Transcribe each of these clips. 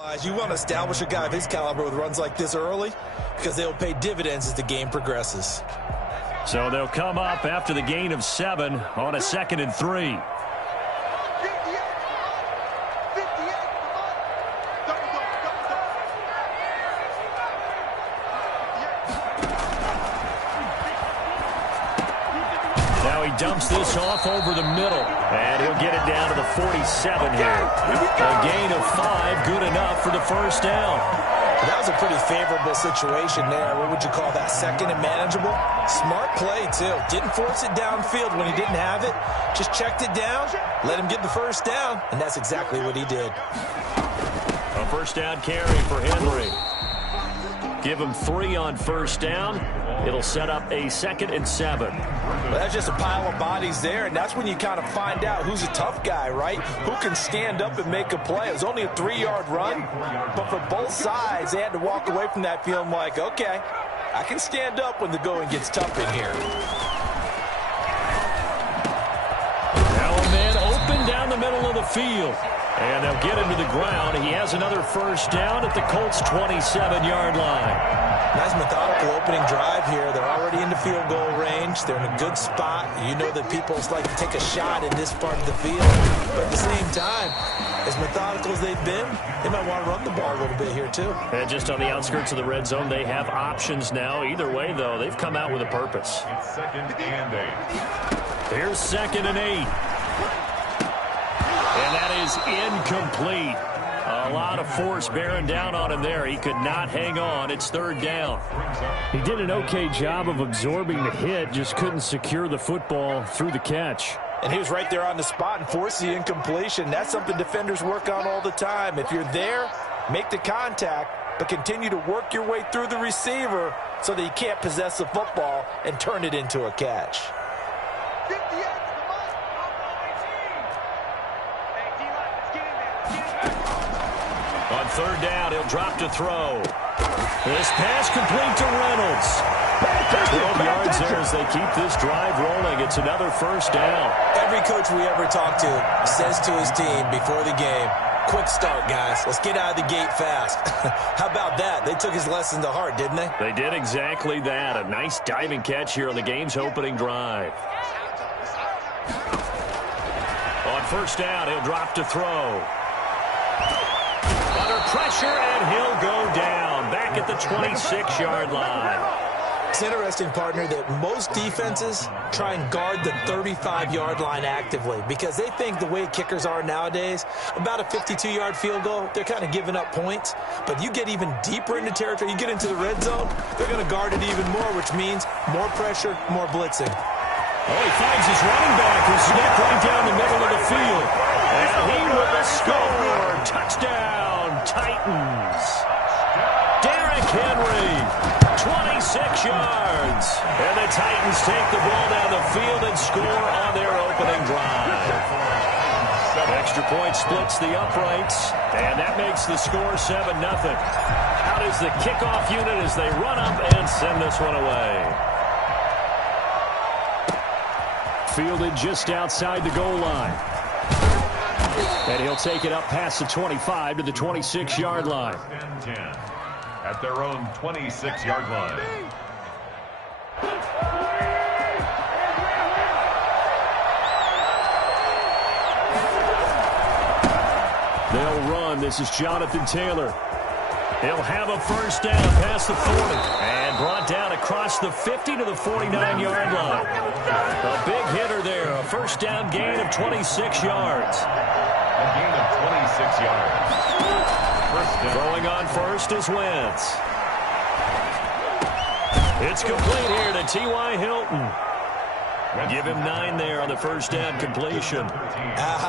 You want to establish a guy of his caliber with runs like this early because they'll pay dividends as the game progresses. So they'll come up after the gain of 7 on a 2nd and 3. Dumps this off over the middle, and he'll get it down to the 47 here. A gain of 5, good enough for the first down. That was a pretty favorable situation there. What would you call that, 2nd and manageable? Smart play, too. Didn't force it downfield when he didn't have it. Just checked it down, let him get the first down, and that's exactly what he did. A first down carry for Henry. Give him 3 on first down. It'll set up a 2nd and 7. Well, that's just a pile of bodies there, and that's when you kind of find out who's a tough guy, right? Who can stand up and make a play. It was only a 3-yard run, but for both sides, they had to walk away from that feeling like, okay, I can stand up when the going gets tough in here. Now a man open down the middle of the field. And they'll get him to the ground. He has another first down at the Colts' 27-yard line. Nice methodical opening drive here. They're already into field goal range. They're in a good spot. You know that people like to take a shot in this part of the field. But at the same time, as methodical as they've been, they might want to run the ball a little bit here too. And just on the outskirts of the red zone, they have options now. Either way, though, they've come out with a purpose. It's 2nd and 8. Here's 2nd and 8. And that is incomplete. A lot of force bearing down on him there. He could not hang on. It's 3rd down. He did an okay job of absorbing the hit, just couldn't secure the football through the catch. And he was right there on the spot and forced the incompletion. That's something defenders work on all the time. If you're there, make the contact, but continue to work your way through the receiver so that you can't possess the football and turn it into a catch. On 3rd down, he'll drop to throw. This pass complete to Reynolds. 12 yards there as they keep this drive rolling. It's another first down. Every coach we ever talk to says to his team before the game, quick start, guys. Let's get out of the gate fast. How about that? They took his lesson to heart, didn't they? They did exactly that. A nice diving catch here on the game's opening drive. On first down, he'll drop to throw. Under pressure, and he'll go down. Back at the 26-yard line. It's interesting, partner, that most defenses try and guard the 35-yard line actively because they think the way kickers are nowadays, about a 52-yard field goal, they're kind of giving up points. But you get even deeper into territory, you get into the red zone, they're going to guard it even more, which means more pressure, more blitzing. Oh, he finds his running back who snuck right down the middle of the field. And he will score. Touchdown, Titans. Derrick Henry, 26 yards. And the Titans take the ball down the field and score on their opening drive. Extra point splits the uprights, and that makes the score 7-0. Out is the kickoff unit as they run up and send this one away. Fielded just outside the goal line. And he'll take it up past the 25 to the 26-yard line. 10 at their own 26-yard line. They'll run. This is Jonathan Taylor. He'll have a first down past the 40. And brought down across the 50 to the 49-yard line. A big hitter there. A first down gain of 26 yards. A gain of 26 yards. First down. Throwing on first is Wentz. It's complete here to T.Y. Hilton. Give him 9 there on the first down completion.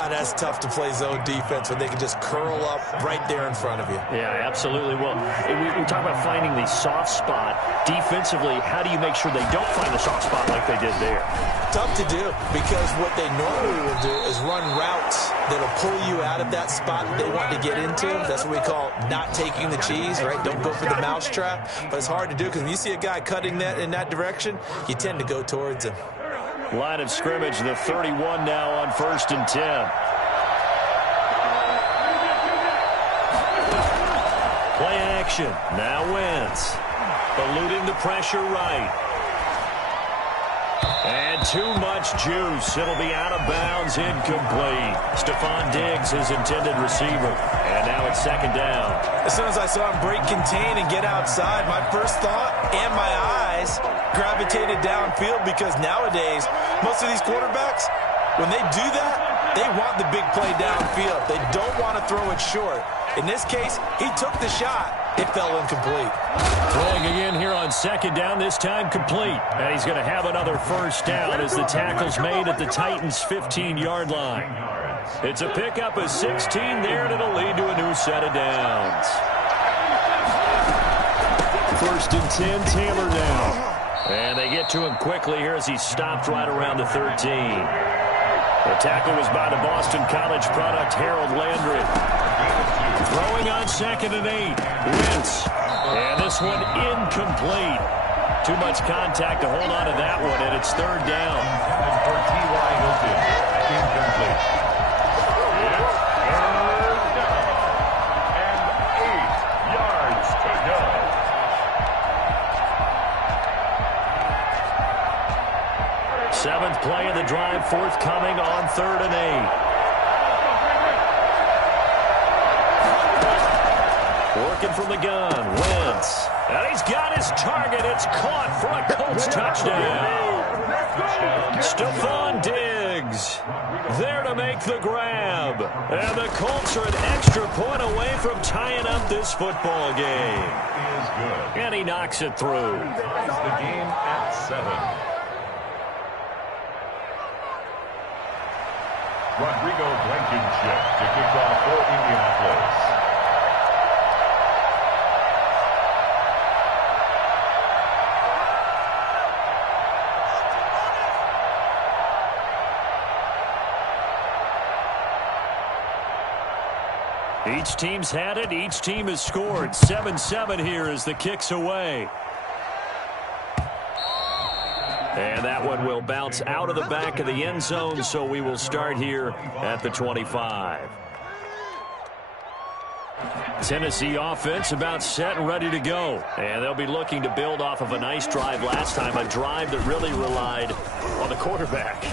That's tough to play zone defense when they can just curl up right there in front of you. Yeah, absolutely. Well, we talk about finding the soft spot. Defensively, how do you make sure they don't find the soft spot like they did there? Tough to do because what they normally will do is run routes that'll pull you out of that spot they want to get into. That's what we call not taking the cheese, right? Don't go for the mousetrap. But it's hard to do because when you see a guy cutting that in that direction, you tend to go towards him. Line of scrimmage, the 31 now on 1st and 10. action. Now Wentz. Eluding the pressure right. And too much juice. It'll be out of bounds, incomplete. Stephon Diggs, his intended receiver. And now it's second down. As soon as I saw him break contain and get outside, my first thought and my eyes gravitated downfield, because nowadays, most of these quarterbacks, when they do that, they want the big play downfield. They don't want to throw it short. In this case, he took the shot. It fell incomplete. Throwing again here on second down, this time complete. And he's going to have another first down as the tackle's made at the Titans' 15-yard line. It's a pickup of 16 there, and it'll lead to a new set of downs. First and 10, Taylor now. And they get to him quickly here as he stopped right around the 13. The tackle was by the Boston College product, Harold Landry. Throwing on second and 8. Wentz. And this one incomplete. Too much contact to hold on to that one, and it's third down. For T.Y. Hilton. Incomplete. It's third down. And 8 yards to go. Seventh play of the drive forthcoming on third and 8. Working from the gun, Wentz. And he's got his target. It's caught for a Colts touchdown. Stephon Diggs there to make the grab. And the Colts are an extra point away from tying up this football game. And he knocks it through. Ties the game at 7. Rodrigo Blankenship to kick off for Indianapolis. Each team's had it. Each team has scored. 7-7 here as the kick's away. And that one will bounce out of the back of the end zone, so we will start here at the 25. Tennessee offense about set and ready to go. And they'll be looking to build off of a nice drive last time, a drive that really relied on the quarterback.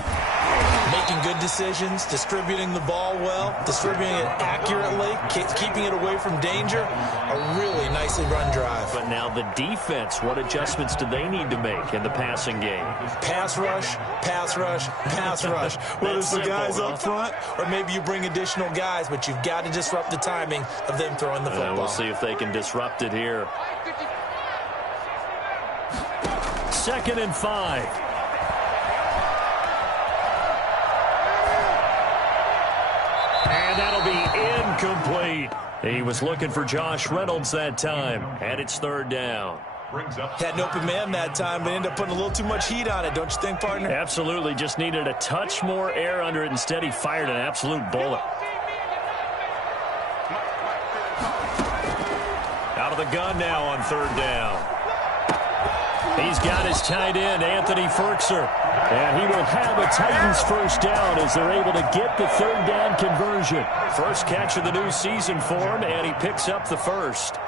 Making good decisions, distributing the ball well, distributing it accurately, keeping it away from danger. A really nicely run drive. But now the defense, what adjustments do they need to make in the passing game? Pass rush, pass rush, pass rush. Whether it's the guys up front or maybe you bring additional guys, but you've got to disrupt the timing of them throwing the football. We'll see if they can disrupt it here. 2nd and 5. And that'll be incomplete. He was looking for Josh Reynolds that time. And it's third down. Had an open man that time, but ended up putting a little too much heat on it, don't you think, partner? Absolutely. Just needed a touch more air under it. Instead, he fired an absolute bullet. Out of the gun now on third down. He's got his tight end, Anthony Ferkser. And he will have a Titans first down as they're able to get the third down conversion. First catch of the new season for him, and he picks up the first.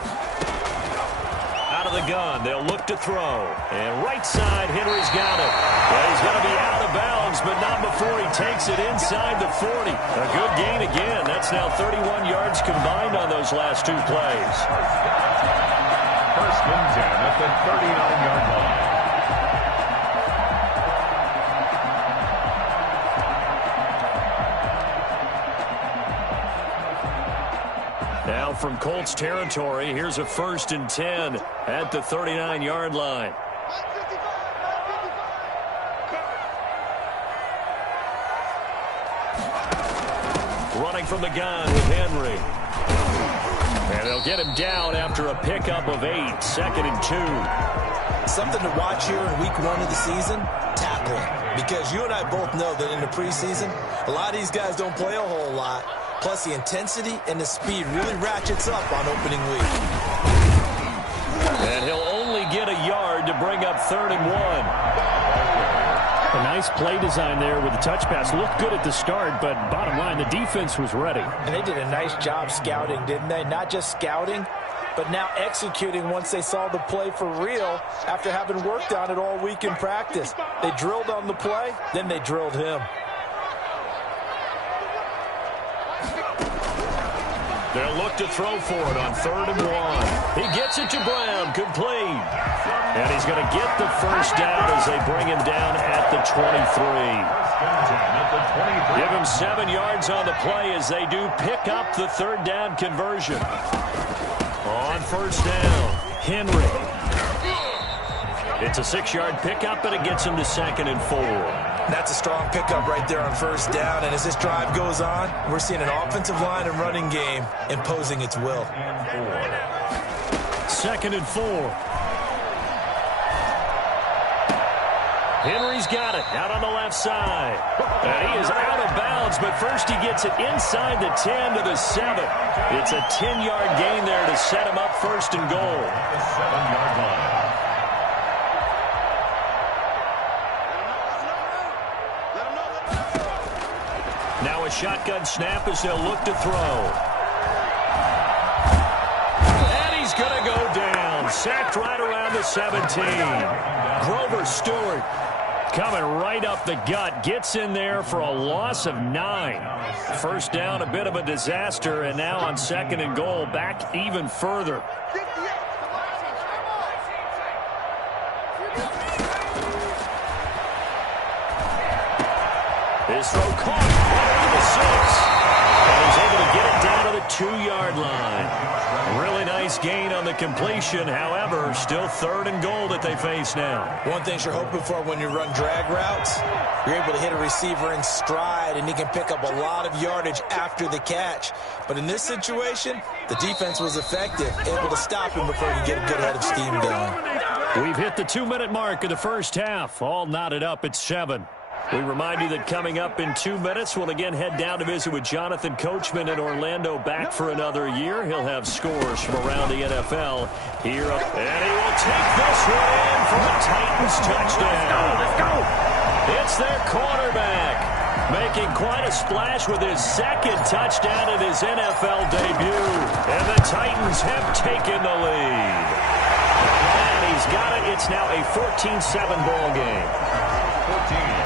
Out of the gun, they'll look to throw. And right side, Henry's got it. Well, he's going to be out of bounds, but not before he takes it inside the 40. A good gain again. That's now 31 yards combined on those last 2 plays. First and 10 at the 39-yard line. Now from Colts territory, here's a 1st and 10 at the 39-yard line. Running from the gun with Henry. And they'll get him down after a pickup of 8, 2nd and 2. Something to watch here in week 1 of the season, tackling. Because you and I both know that in the preseason, a lot of these guys don't play a whole lot. Plus, the intensity and the speed really ratchets up on opening week. And he'll only get a yard to bring up 3rd and 1. A nice play design there with the touch pass. Looked good at the start, but bottom line, the defense was ready. And they did a nice job scouting, didn't they? Not just scouting, but now executing once they saw the play for real after having worked on it all week in practice. They drilled on the play, then they drilled him. They'll look to throw for it on 3rd and 1. He gets it to Brown, complete. And he's going to get the first down as they bring him down at the 23. Give him 7 yards on the play as they do pick up the 3rd down conversion. On 1st down, Henry. It's a 6-yard pickup, and it gets him to 2nd and 4. That's a strong pickup right there on 1st down, and as this drive goes on, we're seeing an offensive line and running game imposing its will. 2nd and 4. Henry's got it out on the left side. And he is out of bounds, but first he gets it inside the 10 to the 7. It's a 10-yard gain there to set him up 1st and goal. The 7-yard line. Now a shotgun snap as they'll look to throw. And he's going to go down. Sacked right around the 17. Grover Stewart coming right up the gut. Gets in there for a loss of 9. 1st down, a bit of a disaster. And now on 2nd and goal, back even further. His throw caught around the 6. And he's able to get it down to the 2-yard line. Really nice gain on the completion. However, still 3rd and goal that they face now. One thing you're hoping for when you run drag routes, you're able to hit a receiver in stride, and he can pick up a lot of yardage after the catch. But in this situation, the defense was effective, able to stop him before he could get a good head of steam going. We've hit the 2-minute mark of the 1st half. All knotted up at 7. We remind you that coming up in 2 minutes, we'll again head down to visit with Jonathan Coachman in Orlando, back for another year. He'll have scores from around the NFL here. And he will take this one in for a Titans touchdown. Let's go. It's their quarterback, making quite a splash with his 2nd touchdown in his NFL debut. And the Titans have taken the lead. And he's got it. It's now a 14-7 ball game. 14-7.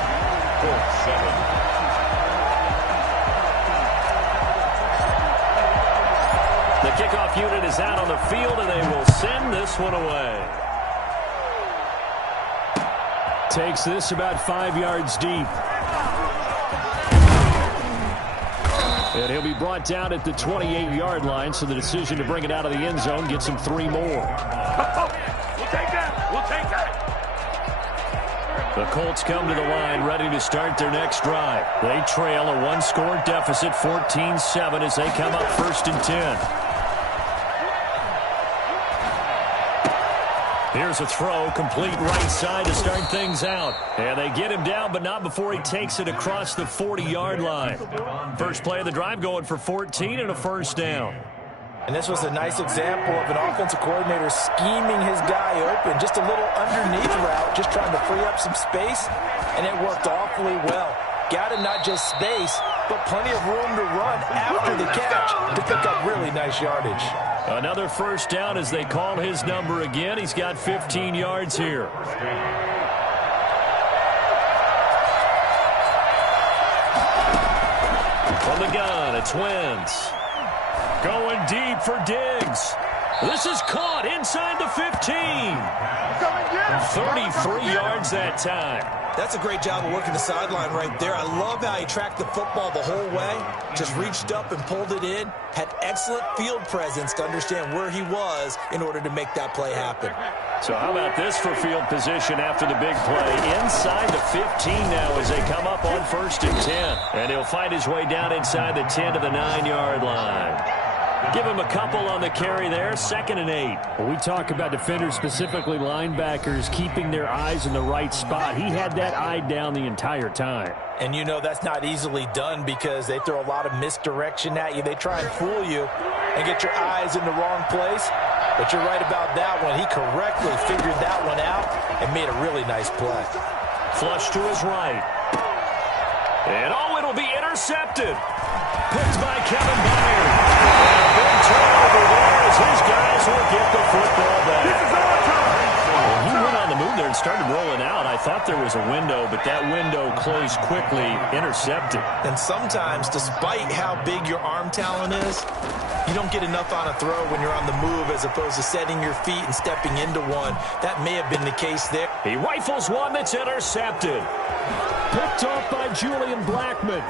The kickoff unit is out on the field, and they will send this one away. Takes this about 5 yards deep. And he'll be brought down at the 28-yard line, so the decision to bring it out of the end zone gets him 3 more. We'll take that. We'll take that. The Colts come to the line ready to start their next drive. They trail a 1-score deficit, 14-7, as they come up 1st and 10. Here's a throw, complete right side to start things out. And they get him down, but not before he takes it across the 40-yard line. First play of the drive going for 14 and a 1st down. And this was a nice example of an offensive coordinator scheming his guy open. Just a little underneath route, just trying to free up some space, and it worked awfully well. Got him not just space, but plenty of room to run after the catch to pick up really nice yardage. Another 1st down as they call his number again. He's got 15 yards here. From the gun, it's Wentz. Going deep for Diggs. This is caught inside the 15. 33 yards that time. That's a great job of working the sideline right there. I love how he tracked the football the whole way. Just reached up and pulled it in. Had excellent field presence to understand where he was in order to make that play happen. So how about this for field position after the big play? Inside the 15 now as they come up on 1st and 10. And he'll find his way down inside the 10 to the 9-yard line. Give him a couple on the carry there, 2nd and 8. Well, we talk about defenders, specifically linebackers, keeping their eyes in the right spot. He had that eye down the entire time. And you know that's not easily done because they throw a lot of misdirection at you. They try and fool you and get your eyes in the wrong place. But you're right about that one. He correctly figured that one out and made a really nice play. Flush to his right. And it'll be intercepted. intercepted. Picked by Kevin Byard. And a big turnover there as his guys will get the football back. This is our time. Well, he went on the move there and started rolling out. I thought there was a window, but that window closed quickly, intercepted. And sometimes, despite how big your arm talent is, you don't get enough on a throw when you're on the move as opposed to setting your feet and stepping into one. That may have been the case there. He rifles one that's intercepted. Picked off by Julian Blackmon.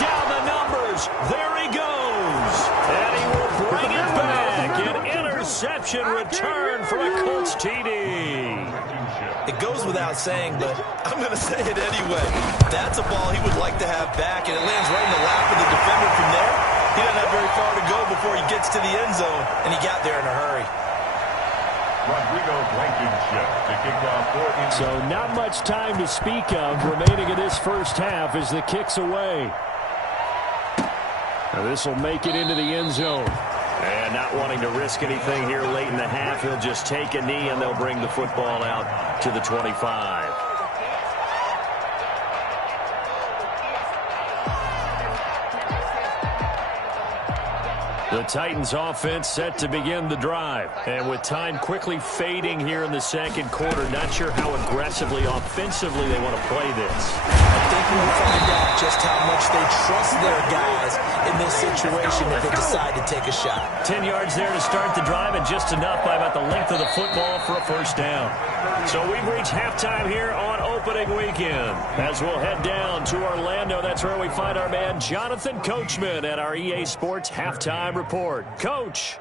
Down the numbers. There he goes. And he will bring it back. An interception return for a Colts TD. It goes without saying, but I'm going to say it anyway. That's a ball he would like to have back, and it lands right in the lap of the defender from there. He doesn't have very far to go before he gets to the end zone, and he got there in a hurry. So not much time to speak of remaining in this first half as the kick's away. Now this will make it into the end zone. And not wanting to risk anything here late in the half, he'll just take a knee and they'll bring the football out to the 25. The Titans offense set to begin the drive. And with time quickly fading here in the second quarter, not sure how aggressively, offensively they want to play this. I think we'll find out just how much they trust their guys in this situation if they decide to take a shot. 10 yards there to start the drive and just enough by about the length of the football for a first down. So we've reached halftime here on opening weekend. As we'll head down to Orlando, that's where we find our man Jonathan Coachman at our EA Sports Halftime Report. Coach.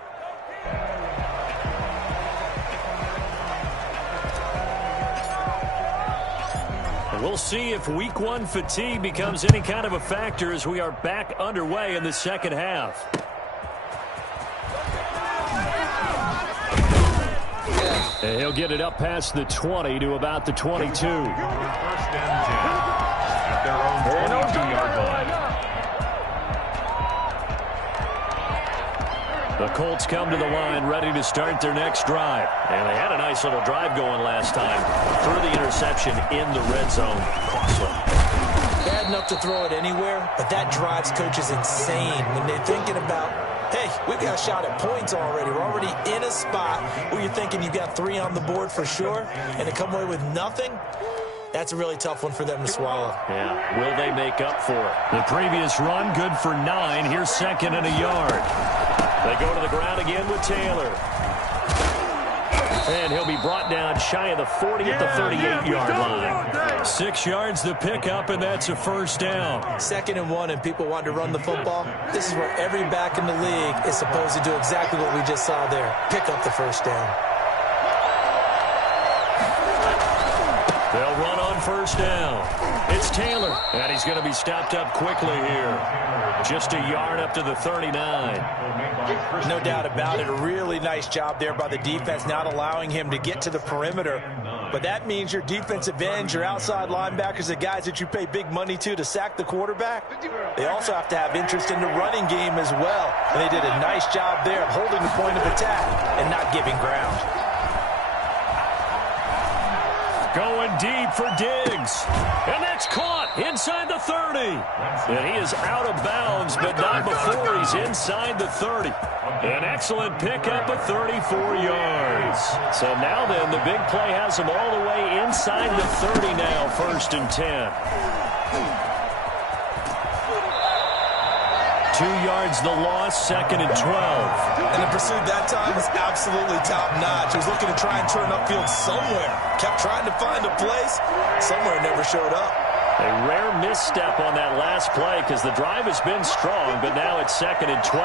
We'll see if week one fatigue becomes any kind of a factor as we are back underway in the second half. And he'll get it up past the 20 to about the 22. First and 10 at their own 22-yard line. The Colts come to the line ready to start their next drive. And they had a nice little drive going last time. Threw the interception in the red zone. Costly. Bad enough to throw it anywhere, but that drives coaches insane when they're thinking about, hey, we've got a shot at points already. We're already in a spot where you're thinking you've got 3 on the board for sure, and to come away with nothing, that's a really tough one for them to swallow. Yeah, will they make up for it? The previous run, good for 9. Here's second and a yard. They go to the ground again with Taylor. And he'll be brought down shy of the 40 at the 38-yard line. 6 yards the pickup, and that's a first down. 2nd and 1, and people want to run the football. This is where every back in the league is supposed to do exactly what we just saw there. Pick up the first down. They'll run on first down. It's Taylor, and he's going to be stopped up quickly here. Just a yard up to the 39. No doubt about it. A really nice job there by the defense, not allowing him to get to the perimeter. But that means your defensive ends, your outside linebackers, the guys that you pay big money to sack the quarterback, they also have to have interest in the running game as well. And they did a nice job there of holding the point of attack and not giving ground. Going deep for Diggs. And that's caught inside the 30. And he is out of bounds, but not before he's inside the 30. An excellent pickup of 34 yards. So now then, the big play has him all the way inside the 30 now, 1st and 10. 2 yards the loss, 2nd and 12. And the pursuit that time was absolutely top-notch. He was looking to try and turn upfield somewhere. Kept trying to find a place. Somewhere never showed up. A rare misstep on that last play because the drive has been strong, but now it's 2nd and 12.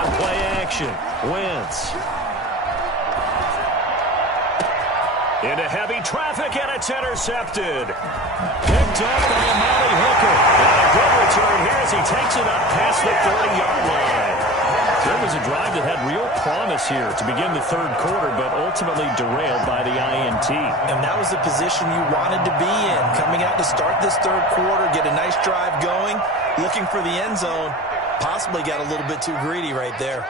On play action, Wentz. Into heavy traffic, and it's intercepted. Picked up by Amari Hooker. And a good return here as he takes it up past the 30-yard line. There was a drive that had real promise here to begin the third quarter, but ultimately derailed by the INT. And that was the position you wanted to be in. Coming out to start this third quarter, get a nice drive going, looking for the end zone. Possibly got a little bit too greedy right there.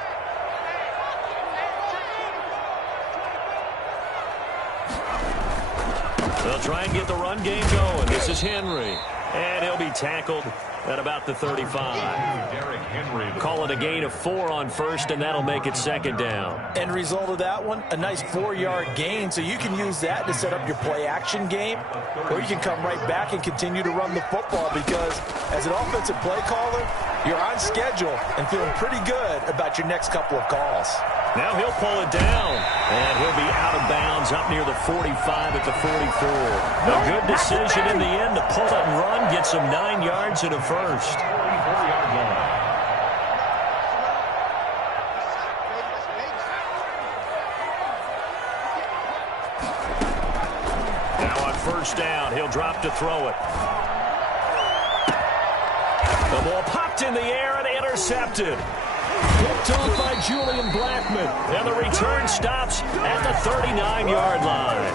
try and get the run game going. This is Henry. And he'll be tackled at about the 35. Call it a gain of 4 on first, and that'll make it 2nd down. End result of that one, a nice 4-yard gain, so you can use that to set up your play-action game, or you can come right back and continue to run the football because as an offensive play caller, you're on schedule and feeling pretty good about your next couple of calls. Now he'll pull it down, and he'll be out of bounds up near the 45 at the 44. A good decision in the end to pull it and run, get some 9 yards and a first. 44-yard line. Now on first down, he'll drop to throw it. The ball popped in the air and intercepted. Picked off by Julian Blackman. And the return stops at the 39-yard line.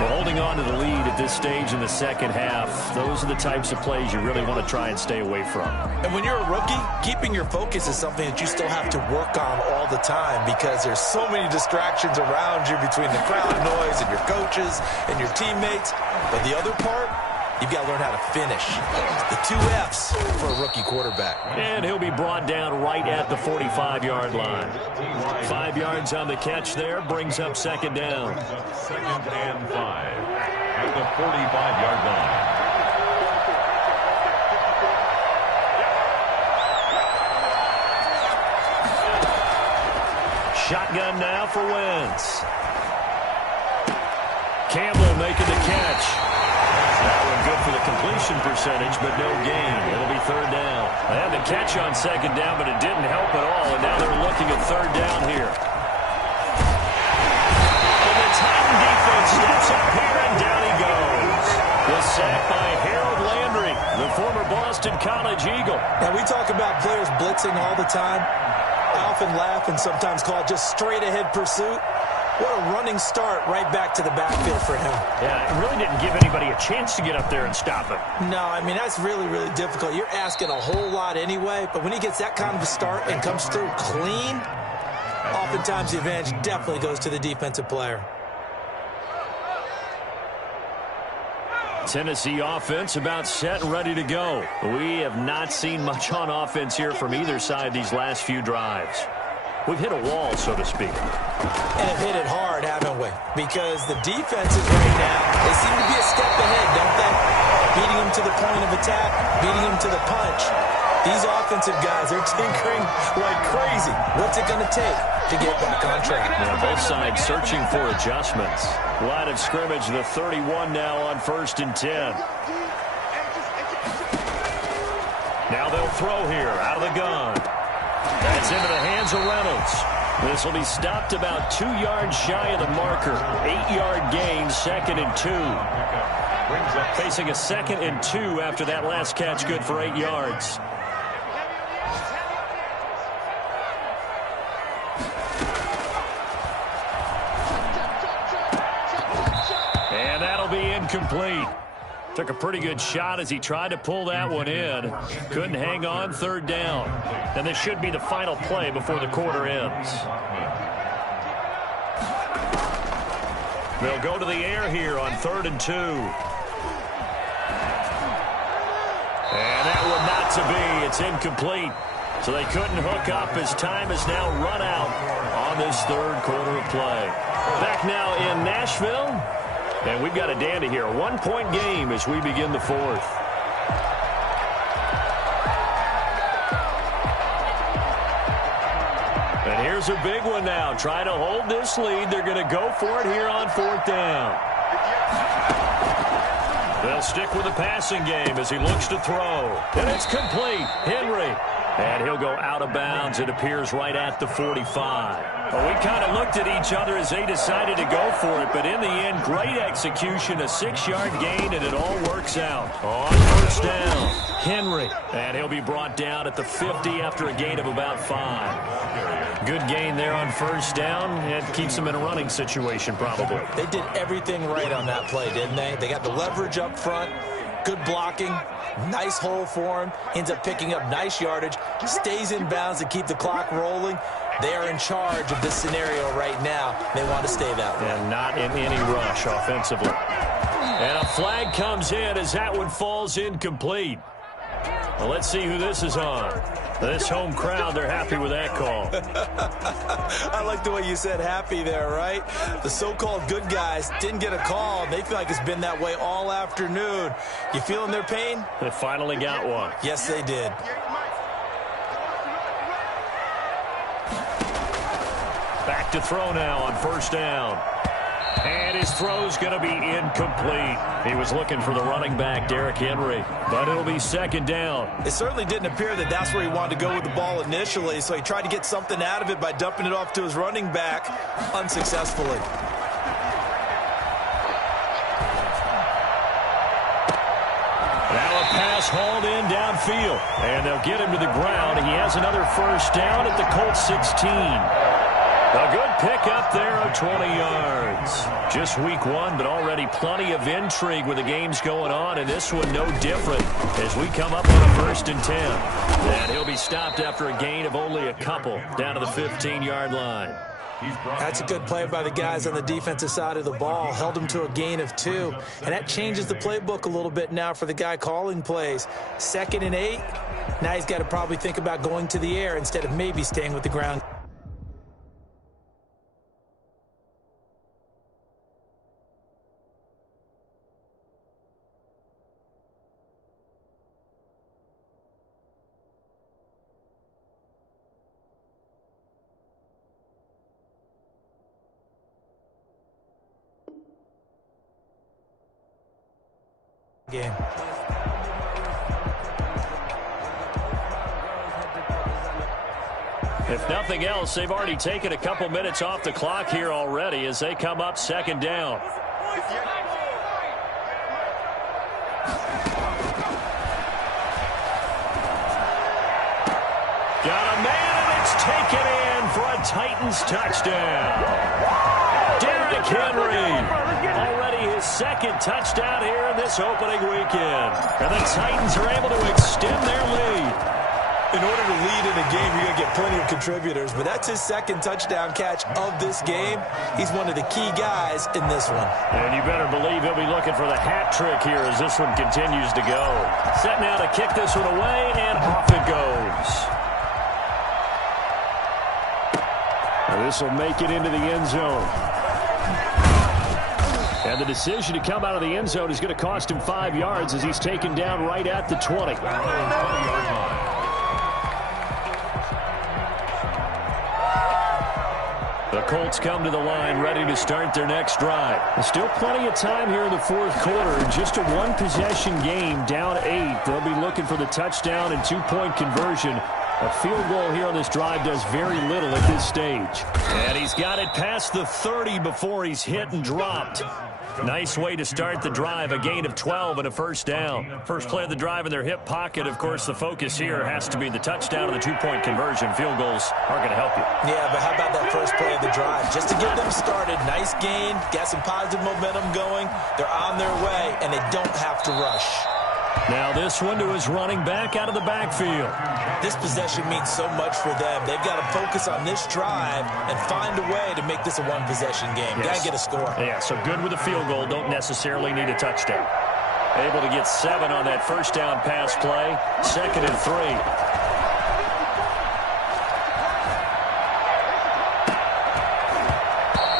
We're holding on to the lead at this stage in the second half. Those are the types of plays you really want to try and stay away from. And when you're a rookie, keeping your focus is something that you still have to work on all the time because there's so many distractions around you between the crowd noise and your coaches and your teammates. But the other part, you've got to learn how to finish. The 2 F's for a rookie quarterback. And he'll be brought down right at the 45-yard line. 5 yards on the catch there, brings up 2nd down. 2nd and 5 at the 45-yard line. Shotgun now for Wentz. Campbell making the catch. That one good for the completion percentage, but no gain. It'll be 3rd down. They had the catch on 2nd down, but it didn't help at all, and now they're looking at 3rd down here. And the Titan defense steps up here, and down he goes. The sack by Harold Landry, the former Boston College Eagle. Now, we talk about players blitzing all the time. I often laugh and sometimes call it just straight-ahead pursuit. What a running start right back to the backfield for him. Yeah, it really didn't give anybody a chance to get up there and stop him. No, I mean, that's really, really difficult. You're asking a whole lot anyway, but when he gets that kind of a start and comes through clean, oftentimes the advantage definitely goes to the defensive player. Tennessee offense about set and ready to go. We have not seen much on offense here from either side these last few drives. We've hit a wall, so to speak. And have hit it hard, haven't we? Because the defenses right now, they seem to be a step ahead, don't they? Beating them to the point of attack, beating them to the punch. These offensive guys are tinkering like crazy. What's it going to take to get back on track? Now both sides searching for adjustments. Line of scrimmage, the 31 now on 1st and 10. Now they'll throw here out of the gun. That's into the hands of Reynolds. This will be stopped about 2 yards shy of the marker. 8-yard gain, 2nd and 2. Facing a 2nd and 2 after that last catch, good for 8 yards. And that'll be incomplete. Took a pretty good shot as he tried to pull that one in. Couldn't hang on, 3rd down. And this should be the final play before the quarter ends. They'll go to the air here on 3rd and 2. And that one not to be. It's incomplete. So they couldn't hook up as time is now run out on this 3rd quarter of play. Back now in Nashville. And we've got a dandy here. A 1-point game as we begin the 4th. And here's a big one now. Trying to hold this lead. They're going to go for it here on 4th down. They'll stick with the passing game as he looks to throw. And it's complete. Henry. And he'll go out of bounds. It appears right at the 45. Well, we kind of looked at each other as they decided to go for it, but in the end, great execution, a 6-yard gain, and it all works out. On 1st down, Henry. And he'll be brought down at the 50 after a gain of about 5. Good gain there on 1st down. It keeps them in a running situation, probably. They did everything right on that play, didn't they? They got the leverage up front, good blocking, nice hole for him, ends up picking up nice yardage, stays in bounds to keep the clock rolling. They are in charge of this scenario right now. They want to stay that way. And not in any rush offensively. And a flag comes in as that one falls incomplete. Well, let's see who this is on. This home crowd, they're happy with that call. I like the way you said happy there, right? The so-called good guys didn't get a call. They feel like it's been that way all afternoon. You feeling their pain? They finally got one. Yes, they did. Back to throw now on first down. And his throw's going to be incomplete. He was looking for the running back, Derrick Henry, but it'll be second down. It certainly didn't appear that that's where he wanted to go with the ball initially, so he tried to get something out of it by dumping it off to his running back unsuccessfully. Now a pass hauled in downfield, and they'll get him to the ground. He has another first down at the Colts 16. A good pick up there of 20 yards. Just week one, but already plenty of intrigue with the games going on, and this one no different as we come up on a 1st and 10. And he'll be stopped after a gain of only a couple down to the 15-yard line. That's a good play by the guys on the defensive side of the ball. Held him to a gain of 2. And that changes the playbook a little bit now for the guy calling plays. 2nd and 8. Now he's got to probably think about going to the air instead of maybe staying with the ground. Game. If nothing else, they've already taken a couple minutes off the clock here already as they come up second down. Got a man, and it's taken in for a Titans touchdown. Derrick Henry. Already his 2nd touchdown here in this opening weekend. And the Titans are able to extend their lead. In order to lead in a game, you're going to get plenty of contributors, but that's his 2nd touchdown catch of this game. He's one of the key guys in this one. And you better believe he'll be looking for the hat trick here as this one continues to go. Set now to kick this one away, and off it goes. Now this will make it into the end zone. And the decision to come out of the end zone is going to cost him 5 yards as he's taken down right at the 20. The Colts come to the line ready to start their next drive. There's still plenty of time here in the 4th quarter. Just a one-possession game, down 8. They'll be looking for the touchdown and 2-point conversion. A field goal here on this drive does very little at this stage. And he's got it past the 30 before he's hit and dropped. Nice way to start the drive, a gain of 12 and a first down. First play of the drive in their hip pocket. Of course, the focus here has to be the touchdown and the 2-point conversion. Field goals aren't going to help you. Yeah, but how about that first play of the drive? Just to get them started, nice gain, got some positive momentum going. They're on their way, and they don't have to rush. Now this one to his running back out of the backfield. This possession means so much for them. They've got to focus on this drive and find a way to make this a one-possession game. Yes. Got to get a score. Yeah, so good with a field goal. Don't necessarily need a touchdown. Able to get 7 on that first down pass play. 2nd and 3.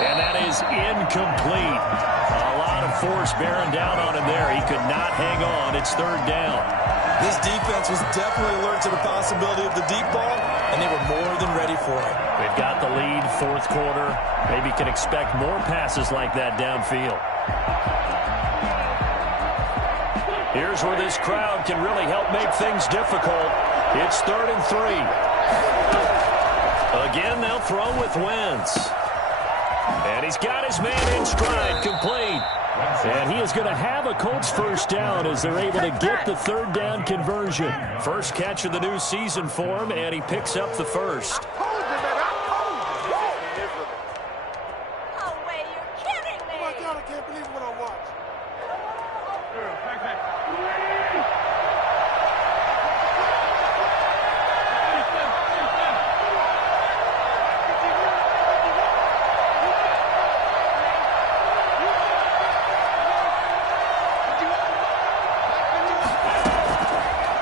And that is incomplete. A lot of force bearing down on him there. He could not hang on. It's 3rd down. This defense was definitely alert to the possibility of the deep ball, and they were more than ready for it. They've got the lead, 4th quarter. Maybe can expect more passes like that downfield. Here's where this crowd can really help make things difficult. It's 3rd and 3. Again, they'll throw with Wentz. And he's got his man in stride, complete. And he is going to have a Colts first down as they're able to get the 3rd down conversion. First catch of the new season for him, and he picks up the first. Oh, wait, you're kidding me. Oh, my God, I can't believe what I watched.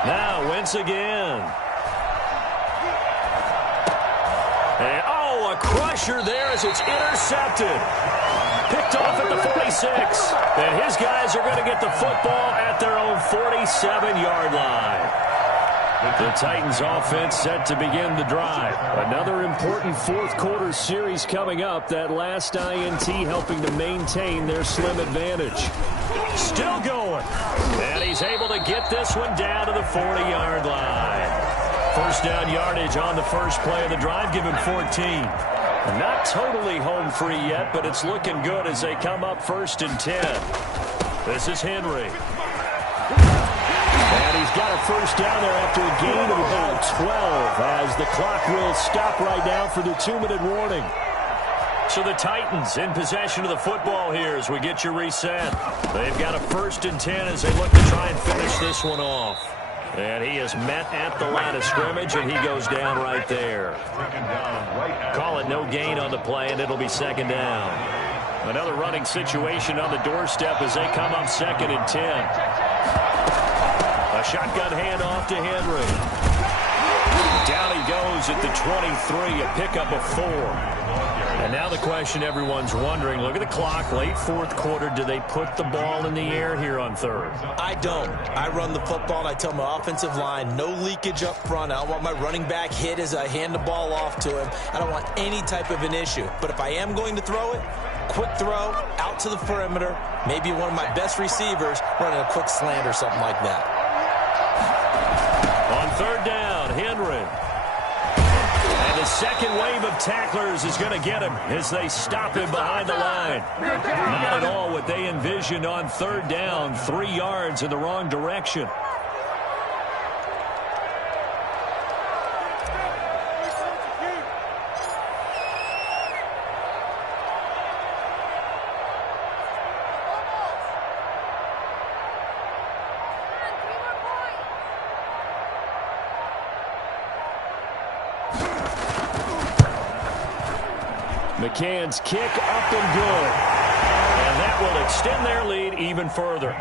Now Wentz again. And, a crusher there as it's intercepted. Picked off at the 46. And his guys are going to get the football at their own 47-yard line. The Titans offense set to begin the drive. Another important fourth-quarter series coming up. That last INT helping to maintain their slim advantage. Still going. And he's able to get this one down to the 40-yard line. First down yardage on the first play of the drive. Give him 14. Not totally home free yet, but it's looking good as they come up 1st and 10. This is Henry. And he's got a first down there after a gain of about 12 as the clock will stop right now for the 2-minute warning. So the Titans in possession of the football here as we get you reset. They've got a 1st and 10 as they look to try and finish this one off. And he is met at the line of scrimmage, and he goes down right there. Call it no gain on the play, and it'll be 2nd down. Another running situation on the doorstep as they come up 2nd and 10. A shotgun handoff to Henry. Down he goes at the 23, a pickup of 4. And now the question everyone's wondering, look at the clock, late 4th quarter, do they put the ball in the air here on 3rd? I don't. I run the football, and I tell my offensive line, no leakage up front. I don't want my running back hit as I hand the ball off to him. I don't want any type of an issue. But if I am going to throw it, quick throw, out to the perimeter, maybe one of my best receivers running a quick slant or something like that. On 3rd down, Henry. And the second wave of tacklers is going to get him as they stop him behind the line. Not at all what they envisioned on 3rd down, 3 yards in the wrong direction. McCann's kick up and good. And that will extend their lead even further.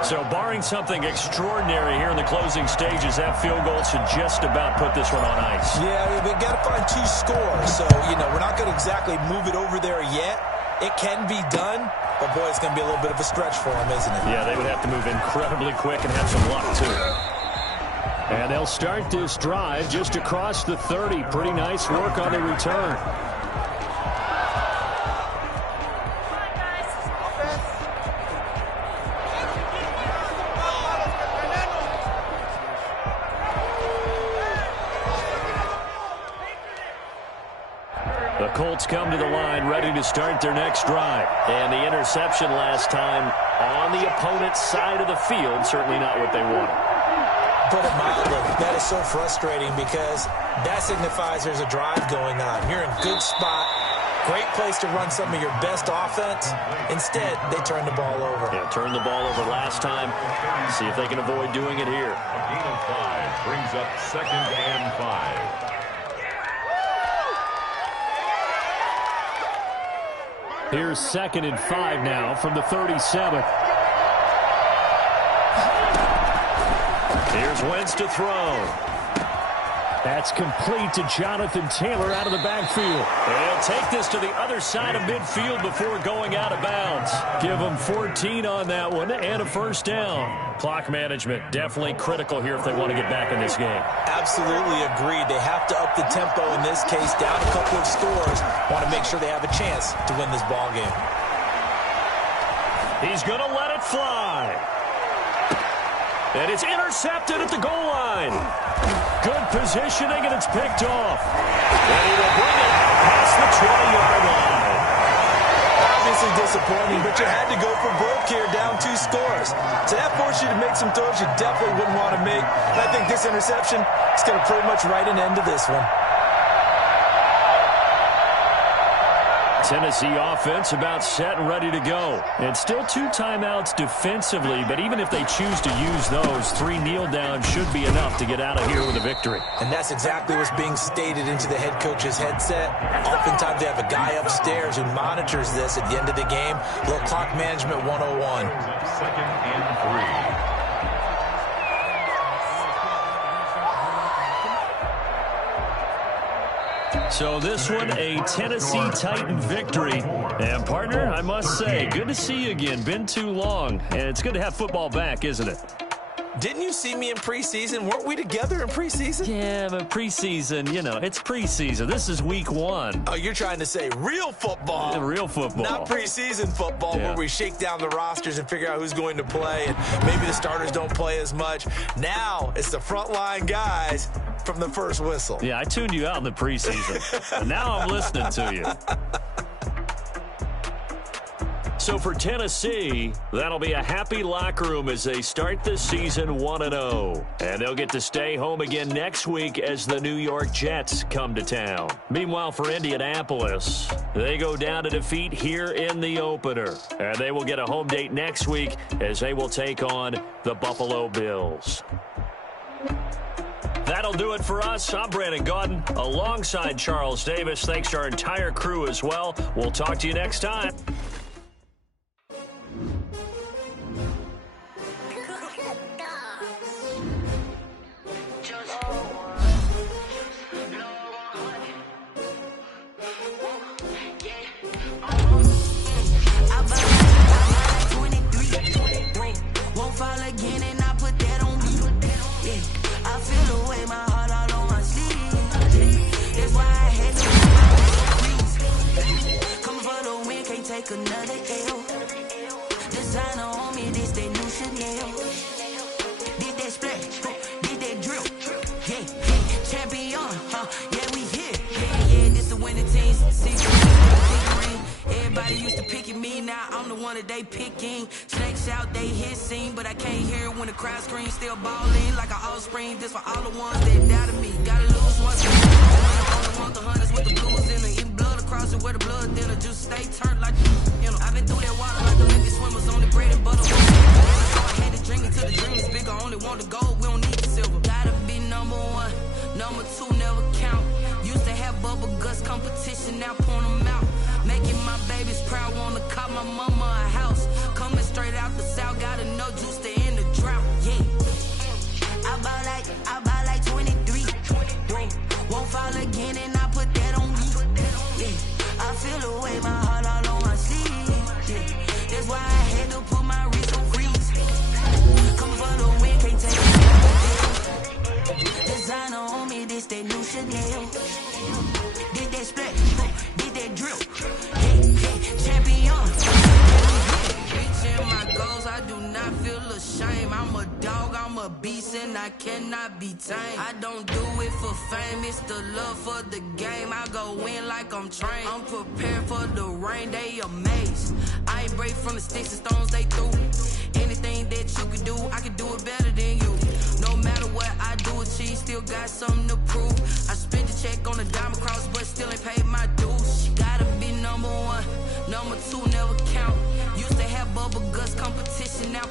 So barring something extraordinary here in the closing stages, that field goal should just about put this one on ice. Yeah, we've got to find 2 scores. So, we're not going to exactly move it over there yet. It can be done, but, boy, it's going to be a little bit of a stretch for them, isn't it? Yeah, they would have to move incredibly quick and have some luck, too. And they'll start this drive just across the 30. Pretty nice work on the return. The Colts come to the line ready to start their next drive. And the interception last time on the opponent's side of the field, certainly not what they wanted. Put it mildly, that is so frustrating because that signifies there's a drive going on. You're in good spot, great place to run some of your best offense. Instead, they turn the ball over. Yeah, turned the ball over last time. See if they can avoid doing it here. A gain of 5 brings up 2nd and 5. Here's 2nd and 5 now from the 37. Here's Wentz to throw. That's complete to Jonathan Taylor out of the backfield. They'll take this to the other side of midfield before going out of bounds. Give them 14 on that one and a first down. Clock management definitely critical here if they want to get back in this game. Absolutely agreed. They have to up the tempo in this case, down a couple of scores. Want to make sure they have a chance to win this ball game. He's going to let it fly. And it's intercepted at the goal line. Good positioning, and it's picked off. And he will bring it out past the 20-yard line. Obviously disappointing, but you had to go for broke here, down 2 scores. So that forced you to make some throws you definitely wouldn't want to make. And I think this interception is going to pretty much write an end to this one. Tennessee offense about set and ready to go. And still 2 timeouts defensively, but even if they choose to use those, 3 kneel downs should be enough to get out of here with a victory. And that's exactly what's being stated into the head coach's headset. Oftentimes they have a guy upstairs who monitors this at the end of the game. Little clock management 101. 2nd and 3. So this one, a Tennessee Titan victory. And, partner, I must say, good to see you again. Been too long. And it's good to have football back, isn't it? Didn't you see me in preseason? Weren't we together in preseason? Yeah, but preseason, you know, it's preseason. This is week 1. Oh, you're trying to say real football. Real football. Not preseason football, where we shake down the rosters and figure out who's going to play, and maybe the starters don't play as much. Now it's the frontline guys from the first whistle. Yeah, I tuned you out in the preseason. And now I'm listening to you. So for Tennessee, that'll be a happy locker room as they start the season 1-0. And they'll get to stay home again next week as the New York Jets come to town. Meanwhile, for Indianapolis, they go down to defeat here in the opener. And they will get a home date next week as they will take on the Buffalo Bills. That'll do it for us. I'm Brandon Gaudin alongside Charles Davis. Thanks to our entire crew as well. We'll talk to you next time. Another L. Designer on me, this that new Chanel. Did that splash, did that drill. Yeah, champion, yeah, we here. Yeah, this the winning team. Everybody used to picking me, now I'm the one that they picking. Snakes out, they hissing, but I can't hear when the crowd screams. Still balling like an offspring. This for all the ones that doubted me. Gotta lose once. The hunters with the blues in the eating blood across it where the blood thinner. Just stay turned like, you know, I've been through that water like Olympic swimmers on the bread and butter. So I had to drink until the dream is bigger. Only want the gold, we don't need the silver. Gotta be number 1, number 2 never count. Used to have bubble guts competition, now point them out. Making my babies proud, wanna cop my mama a house. Coming straight out the south, got enough juice to end the drought. Yeah, I buy like 23. Won't fall again and I put that on me. Yeah, I feel the way, my heart all on my sleeve. Yeah, that's why I had to put my wrist on freeze. Coming for the win, can't take it. Designer on me, this that new Chanel. Did that splash, did that drill. Yeah, champion. Reaching my goals, I do not feel ashamed. I'm a dog, I'm a beast, and I cannot be tamed. I don't do it for fame, it's the love for the game. I go in like I'm trained. I'm prepared for the rain, they amazed. I ain't break from the sticks and stones they threw. Anything that you can do, I can do it better than you. No matter what I do, achieve, still got something to prove. I spent the check on the diamond cross, but still ain't paid my dues. Gotta be number 1, number 2 never count. Used to have bubble guts competition, now